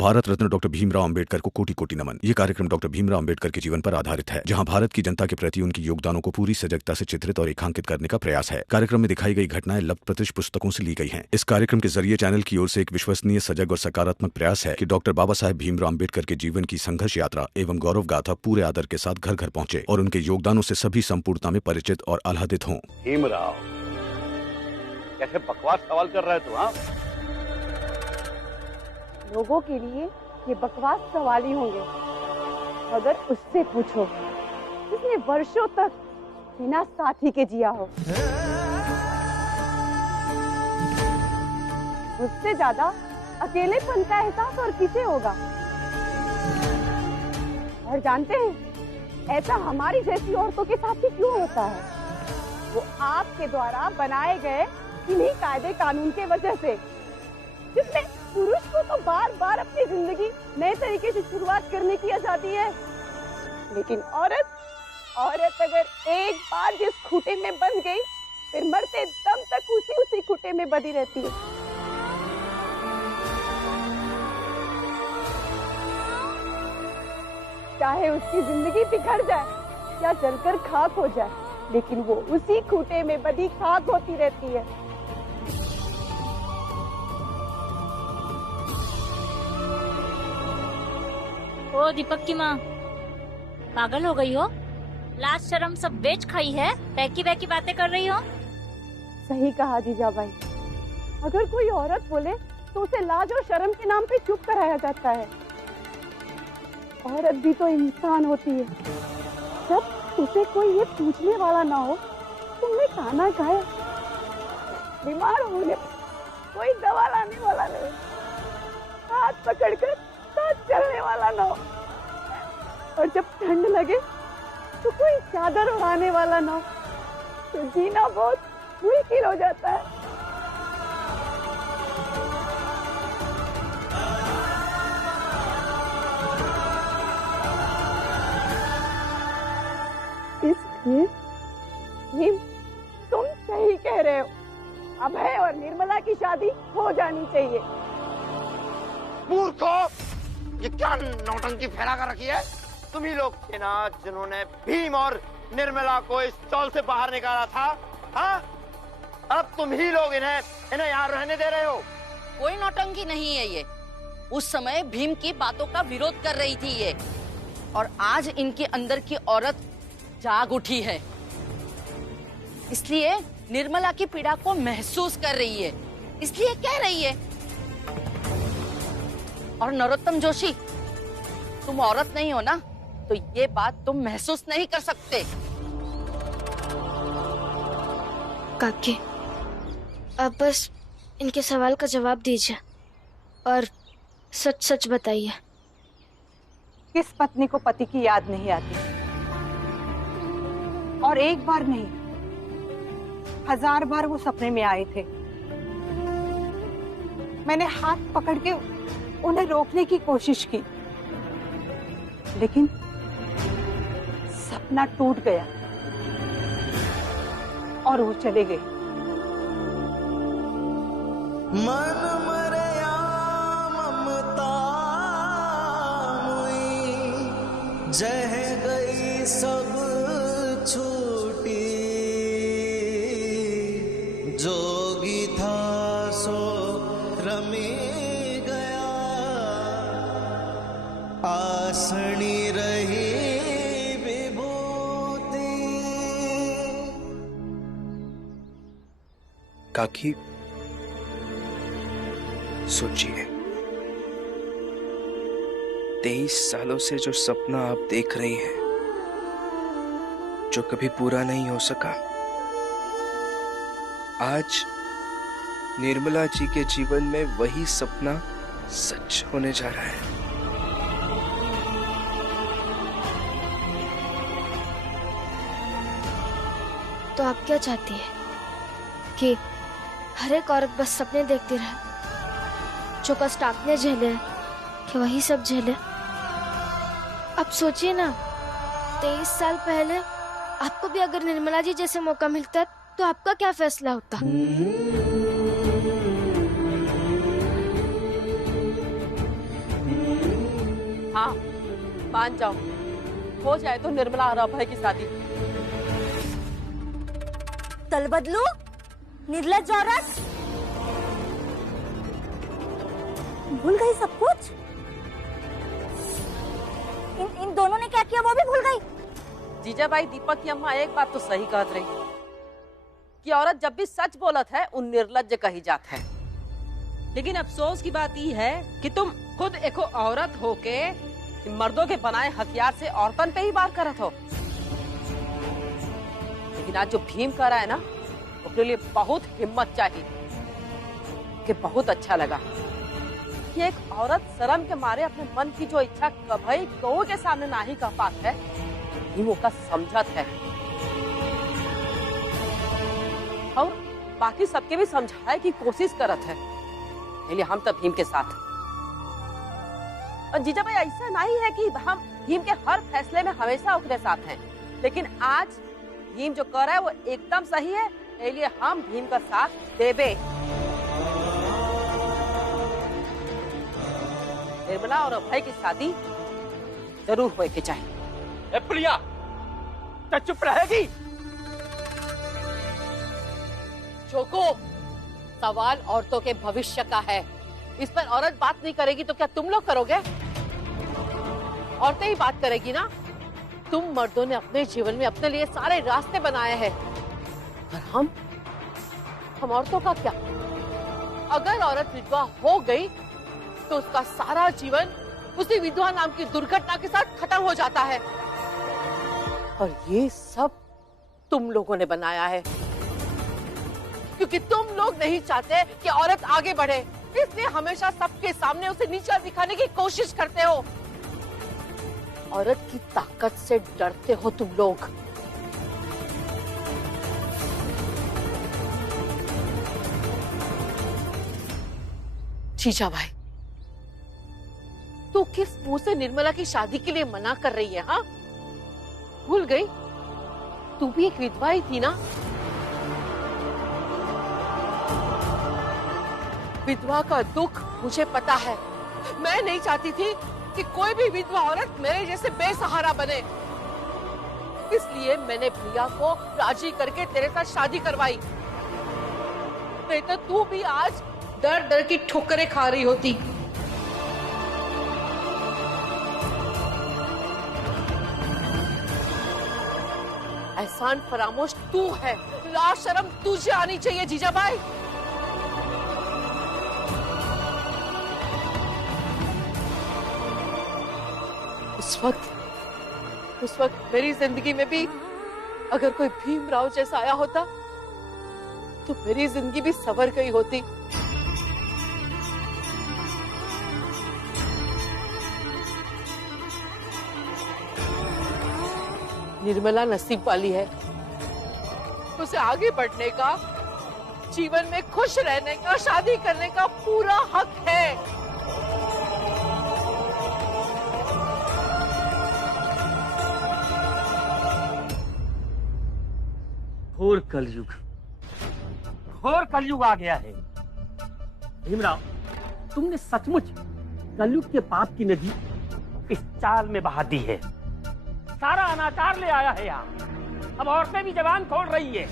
Bharat Ratna doctor Bhimrao Ambedkar को कोटि कोटि नमन। ये कार्यक्रम डॉक्टर भीमराव अंबेडकर के जीवन पर आधारित है, जहां भारत की जनता के प्रति उनके योगदानों को पूरी सजगता से चित्रित और रेखांकित करने का प्रयास है। कार्यक्रम में दिखाई गई घटनाएं लब्ध प्रतिष्ठ पुस्तकों से ली गई हैं। इस कार्यक्रम के जरिए चैनल की ओर से एक विश्वसनीय, सजग और सकारात्मक प्रयास है कि डॉक्टर बाबा साहेब भीमराव अंबेडकर के जीवन की संघर्ष यात्रा एवं गौरव गाथा पूरे आदर के साथ घर घर पहुंचे और उनके योगदानों से सभी संपूर्णता में परिचित और आह्लादित हों। भीमराव, कैसे बकवास सवाल कर रहा है तू? हाँ, लोगों के लिए ये बकवास सवाल ही होंगे अगर उससे पूछो जिसने वर्षों तक बिना साथी के जिया हो। उससे ज्यादा अकेलेपन का एहसास और किसे होगा? और जानते हैं ऐसा हमारी जैसी औरतों के साथ ही क्यों होता है? वो आपके द्वारा बनाए गए इन्हीं कायदे कानून के वजह से, जिसमें पुरुष को तो बार बार अपनी जिंदगी नए तरीके से शुरुआत करने की आजादी है, लेकिन औरत अगर एक बार जिस खूटे में बंध गई फिर मरते दम तक उसी खूटे में बंधी रहती है। चाहे उसकी जिंदगी बिखर जाए या जलकर खाक हो जाए, लेकिन वो उसी खूटे में बंधी खाक होती रहती है। ओ दीपक की माँ, पागल हो गई हो? लाज शर्म सब बेच खाई है, बैकी बैकी बातें कर रही हो। सही कहा जीजा भाई, अगर कोई औरत बोले तो उसे लाज और शर्म के नाम पे चुप कराया जाता है। औरत भी तो इंसान होती है। जब उसे कोई ये पूछने वाला ना हो तुमने खाना खाया, बीमार हो गए, कोई दवा लाने वाला नहीं, हाथ पकड़कर साथ चलने वाला ना हो, और जब ठंड लगे तो कोई चादर उड़ाने वाला ना हो, तो जीना बहुत मुश्किल हो जाता है। इसलिए तुम सही कह रहे हो, अभय और निर्मला की शादी हो जानी चाहिए। मूर्खों, ये क्या नौटंकी फैला कर रखी है? तुम ही लोग थे ना जिन्होंने भीम और निर्मला को इस चौल से बाहर निकाला था। हाँ, अब तुम ही लोग इन्हें यहाँ रहने दे रहे हो। कोई नौटंकी नहीं है ये। उस समय भीम की बातों का विरोध कर रही थी ये, और आज इनके अंदर की औरत जाग उठी है, इसलिए निर्मला की पीड़ा को महसूस कर रही है, इसलिए कह रही है। और नरोत्तम जोशी, तुम औरत नहीं हो ना, तो ये बात तुम महसूस नहीं कर सकते। काकी, अब बस इनके सवाल का जवाब दीजिए और सच सच बताइए। किस पत्नी को पति की याद नहीं आती? और एक बार नहीं, 1000 बार वो सपने में आए थे। मैंने हाथ पकड़ के उन्हें रोकने की कोशिश की, लेकिन सपना टूट गया और वो चले गए। मन मरया ममता मुई, जह गई सब छूटी, जोगी था सो रमी गया, आसनी रही विभूति। काकी, सोचिए, 23 सालों से जो सपना आप देख रही हैं, जो कभी पूरा नहीं हो सका, आज निर्मला जी के जीवन में वही सपना सच होने जा रहा है। तो आप क्या चाहती है कि हर एक औरत बस सपने देखती रहे? जो कष्ट आपने झेले कि वही सब झेले? अब सोचिए ना, 23 साल पहले आपको भी अगर निर्मला जी जैसे मौका मिलता तो आपका क्या फैसला होता? हाँ मान जाओ, हो जाए तो निर्मला और अभय की शादी। तल बदलू, निर्लज्ज औरत, भूल गई सब कुछ। इन दोनों ने क्या किया वो भी भूल गई। जीजाबाई, दीपक की अम्मा एक बात तो सही कहत रही कि औरत जब भी सच बोलत है उन निर्लज्ज कही जात है। लेकिन अफसोस की बात ये है कि तुम खुद एक औरत होके मर्दों के बनाए हथियार से औरतन पे ही वार करत हो। लेकिन आज जो भीम कर रहा है ना, उसके लिए बहुत हिम्मत चाहिए। कि बहुत अच्छा लगा कि एक औरत शर्म के मारे अपने मन की जो इच्छा कभी कहो के सामने ना ही कह पात है, भीम का समझत है और बाकी सबके भी समझाए की कोशिश करत है। इसलिए हम तब भीम के साथ। और जीजा भाई, ऐसा नहीं है कि हम भीम के हर फैसले में हमेशा उसके साथ हैं, लेकिन आज भीम जो कर रहा है वो एकदम सही है, इसलिए हम भीम का साथ देबे। निर्मला और अभय की शादी जरूर होए के चाहिए। ए प्रिया, तो चुप रहेगी? चोको, सवाल औरतों के भविष्य का है, इस पर औरत बात नहीं करेगी तो क्या तुम लोग करोगे? औरतें ही बात करेगी ना। तुम मर्दों ने अपने जीवन में अपने लिए सारे रास्ते बनाए हैं, और हम औरतों का क्या? अगर औरत विधवा हो गई तो उसका सारा जीवन उसी विधवा नाम की दुर्घटना के साथ खत्म हो जाता है। और ये सब तुम लोगों ने बनाया है, क्योंकि तुम लोग नहीं चाहते कि औरत आगे बढ़े, इसलिए हमेशा सबके सामने उसे नीचा दिखाने की कोशिश करते हो। औरत की ताकत से डरते हो तुम लोग। जीजा भाई, तू किस मुंह से निर्मला की शादी के लिए मना कर रही है? हाँ, भूल गई तू भी एक विधवा ही थी ना। विधवा का दुख मुझे पता है। मैं नहीं चाहती थी कि कोई भी विधवा औरत मेरे जैसे बेसहारा बने, इसलिए मैंने प्रिया को राजी करके तेरे साथ शादी करवाई। नहीं तो तू भी आज दर दर की ठोकरें खा रही होती। एहसान फरामोश तू है, लाज शर्म तुझे आनी चाहिए जीजा भाई। उस वक्त मेरी जिंदगी में भी अगर कोई भीमराव जैसा आया होता तो मेरी जिंदगी भी संवर गई होती। निर्मला नसीब वाली है, उसे आगे बढ़ने का, जीवन में खुश रहने का, शादी करने का पूरा हक है। घोर कलयुग आ गया है। भीमराव, तुमने सचमुच कलयुग के पाप की नदी इस चाल में बहा दी है। सारा अनाचार ले आया है यहाँ। अब औरतें भी जबान खोल रही है।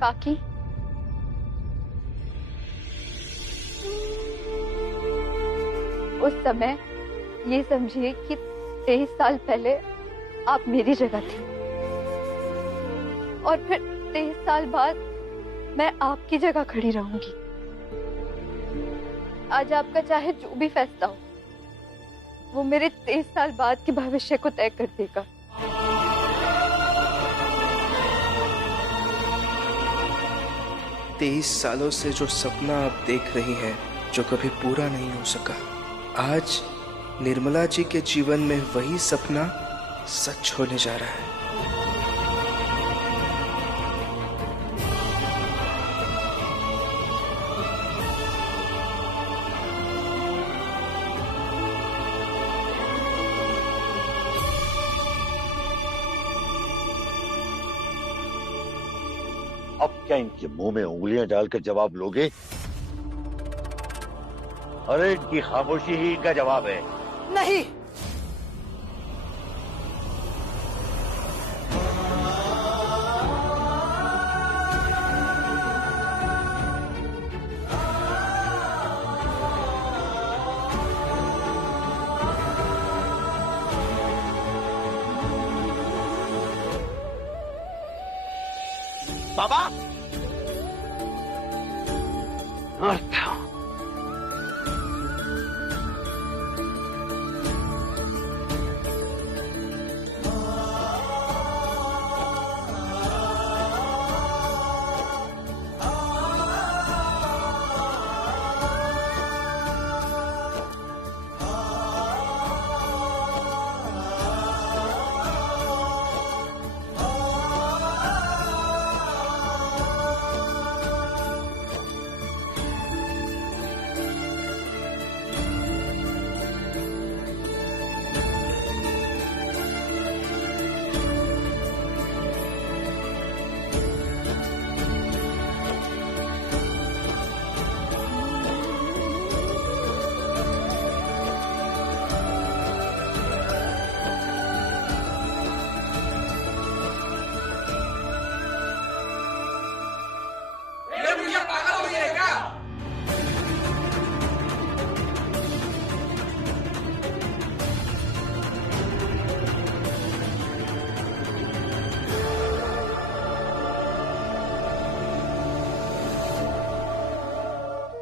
काकी, उस समय ये समझिए कि 23 साल पहले आप मेरी जगह थी, और फिर 23 साल बाद मैं आपकी जगह खड़ी रहूंगी। आज आपका चाहे जो भी फैसला हो, वो मेरे 23 साल बाद के भविष्य को तय कर देगा। तेईस सालों से जो सपना आप देख रही हैं, जो कभी पूरा नहीं हो सका, आज निर्मला जी के जीवन में वही सपना सच होने जा रहा है। अब क्या इनके मुंह में उंगलियां डालकर जवाब लोगे? अरे इनकी खामोशी ही इनका जवाब है। नहीं, बाबा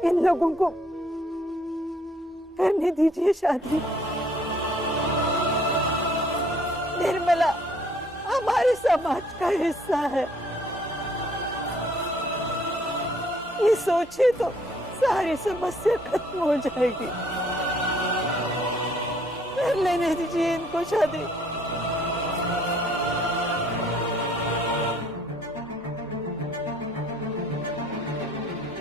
इन लोगों को करने दीजिए शादी। निर्मला हमारे समाज का हिस्सा है। ये सोचे तो सारी समस्या खत्म हो जाएगी। कर लेने दीजिए इनको शादी।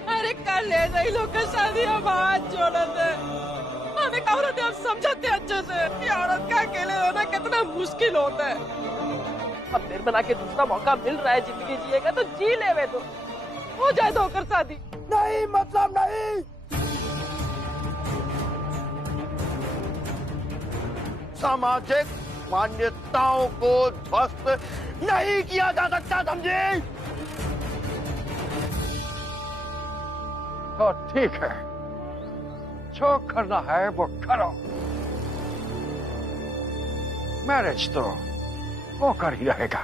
अरे कर ले नहीं लोग का शादी, हम हाथ जोड़े थे। हमें क्या औरत आप समझाते अच्छे से, ये औरत का अकेले होना कितना मुश्किल होता है। अब निर्मला के दूसरा मौका मिल रहा है जिंदगी जिएगा तो जी ले वे, तो हो जाए तो होकर शादी। नहीं, मतलब नहीं। सामाजिक मान्यताओं को ध्वस्त नहीं किया जा सकता, समझे? तो ठीक है, जो करना है वो करो। मैरिज तो वो कर ही रहेगा।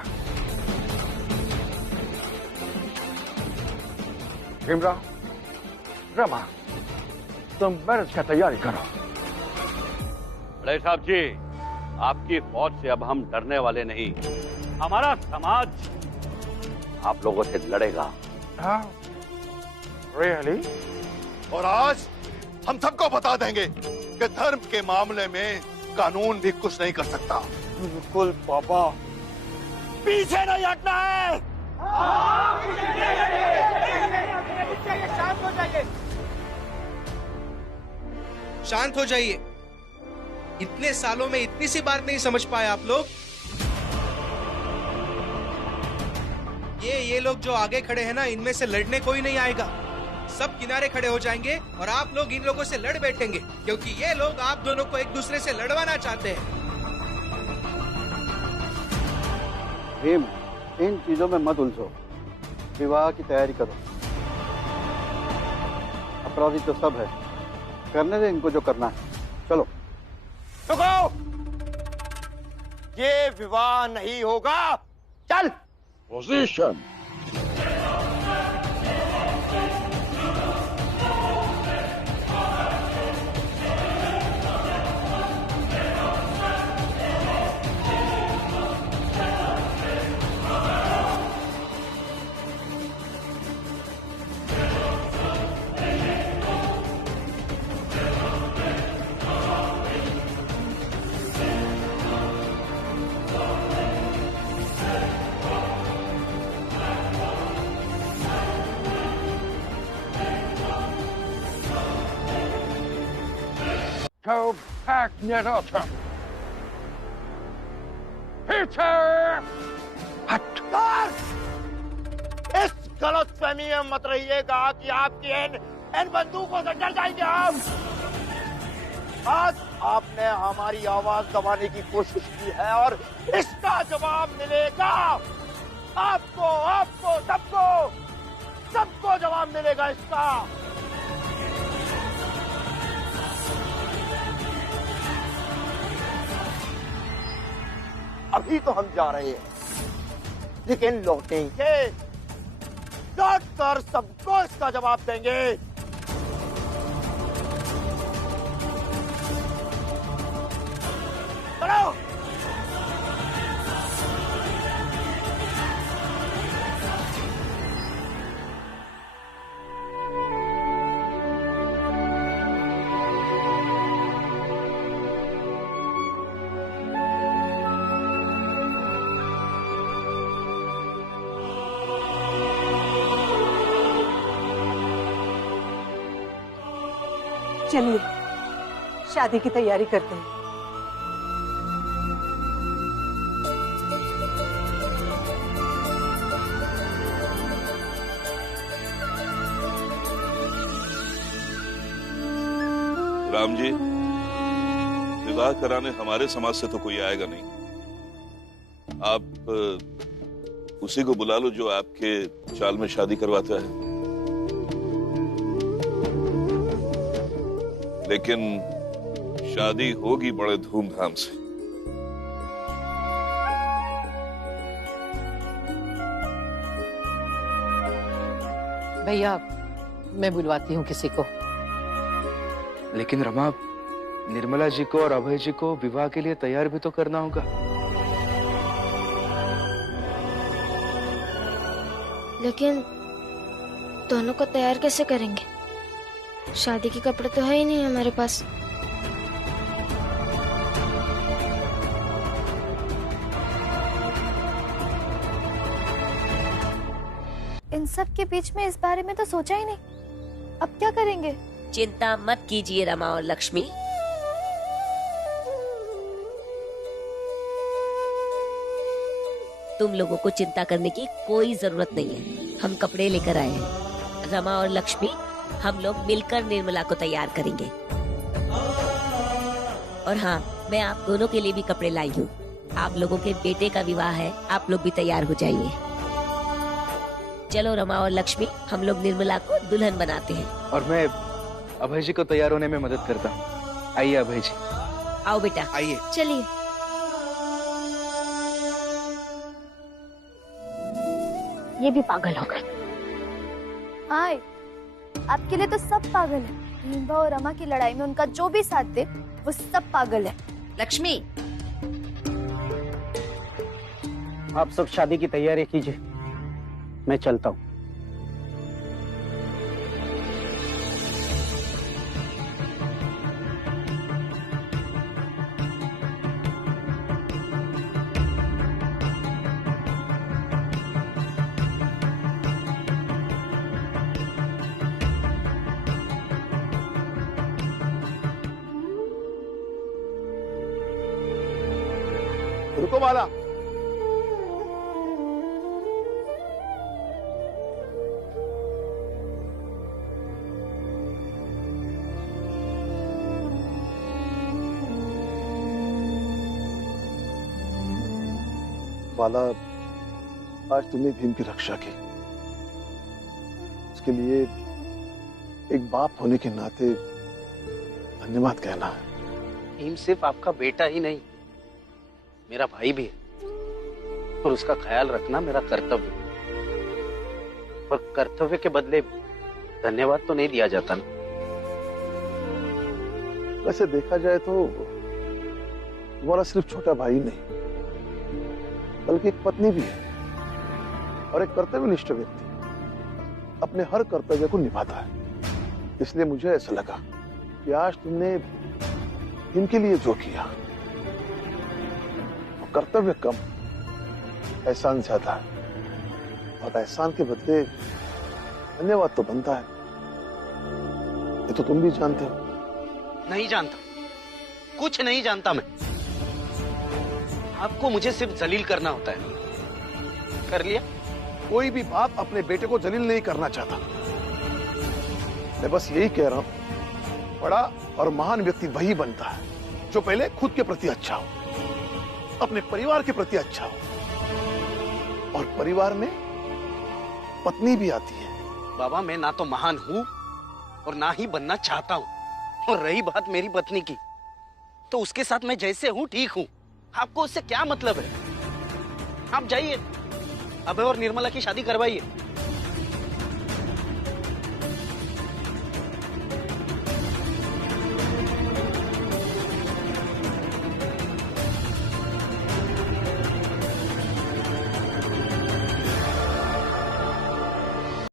भीमराव, रमा, तुम मैरिज का तैयारी करो। बड़े साहब जी, आपकी फौज से अब हम डरने वाले नहीं। हमारा समाज आप लोगों से लड़ेगा। हाँ, रियली? और आज हम सबको बता देंगे कि धर्म के मामले में कानून भी कुछ नहीं कर सकता। बिल्कुल पापा, पीछे नहीं हटना है। शांत हो जाइए। शांत हो जाइए। इतने सालों में इतनी सी बात नहीं समझ पाए आप लोग? ये लोग जो आगे खड़े हैं ना, इनमें से लड़ने कोई नहीं आएगा। सब किनारे खड़े हो जाएंगे और आप लोग इन लोगों से लड़ बैठेंगे, क्योंकि ये लोग आप दोनों को एक दूसरे से लड़वाना चाहते हैं। भीम, इन चीजों में मत उलझो, विवाह की तैयारी करो। अपराधी तो सब है, करने दे इनको जो करना है। चलो। रुको, ये विवाह नहीं होगा। चल। Position. Go back, Naruto. Peter! इस गलतफहमी में मत रहिएगा कि आपकी इन बंदूकों से डर जाएंगे हम। आज आपने हमारी आवाज दबाने की कोशिश की है और इसका जवाब मिलेगा आपको, आपको, सबको, सबको जवाब मिलेगा इसका। अभी तो हम जा रहे हैं, लेकिन लौटेंगे, लौट कर सबको इसका जवाब देंगे। चलो। चलिए शादी की तैयारी करते हैं। राम जी, विवाह कराने हमारे समाज से तो कोई आएगा नहीं। आप उसी को बुला लो जो आपके चाल में शादी करवाता है। लेकिन शादी होगी बड़े धूमधाम से। भैया मैं बुलवाती हूँ किसी को। लेकिन रमा, निर्मला जी को और अभय जी को विवाह के लिए तैयार भी तो करना होगा। लेकिन दोनों को तैयार कैसे करेंगे? शादी के कपड़े तो है ही नहीं हमारे पास। इन सब के बीच में इस बारे में तो सोचा ही नहीं। अब क्या करेंगे? चिंता मत कीजिए रमा और लक्ष्मी। तुम लोगों को चिंता करने की कोई जरूरत नहीं है। हम कपड़े लेकर आए हैं। रमा और लक्ष्मी, हम लोग मिलकर निर्मला को तैयार करेंगे। और हाँ, मैं आप दोनों के लिए भी कपड़े लाई हूँ। आप लोगों के बेटे का विवाह है, आप लोग भी तैयार हो जाइए। चलो रमा और लक्ष्मी, हम लोग निर्मला को दुल्हन बनाते हैं। और मैं अभय जी को तैयार होने में मदद करता हूँ। आइए अभय जी। आओ बेटा, आइए। चलिए। ये भी पागल हो गए। आए, आपके लिए तो सब पागल है। भीमबा और रमा की लड़ाई में उनका जो भी साथ दे वो सब पागल है। लक्ष्मी, आप सब शादी की तैयारी कीजिए, मैं चलता हूँ। रुको बाला, बाला, आज तुमने भीम की रक्षा की। उसके लिए एक बाप होने के नाते धन्यवाद कहना है। भीम सिर्फ आपका बेटा ही नहीं, मेरा भाई भी है, और उसका ख्याल रखना मेरा कर्तव्य है। पर कर्तव्य के बदले धन्यवाद तो नहीं दिया जाता ना। वैसे देखा जाए तो तुम्हारा सिर्फ छोटा भाई नहीं, बल्कि एक पत्नी भी है और एक कर्तव्यनिष्ठ व्यक्ति अपने हर कर्तव्य को निभाता है। इसलिए मुझे ऐसा लगा कि आज तुमने इनके लिए जो किया, वो कर्तव्य कम, एहसान ज्यादा है, और एहसान के बदले धन्यवाद तो बनता है। ये तो तुम भी जानते हो। नहीं जानता, कुछ नहीं जानता मैं। आपको मुझे सिर्फ जलील करना होता है। कर लिया? कोई भी बाप अपने बेटे को जलील नहीं करना चाहता। मैं बस यही कह रहा हूं, बड़ा और महान व्यक्ति वही बनता है जो पहले खुद के प्रति अच्छा हो, अपने परिवार के प्रति अच्छा हो, और परिवार में पत्नी भी आती है। बाबा, मैं ना तो महान हूं और ना ही बनना चाहता हूं। और रही बात मेरी पत्नी की, तो उसके साथ मैं जैसे हूं ठीक हूं। आपको उससे क्या मतलब है? आप जाइए, अभय और निर्मला की शादी करवाइए।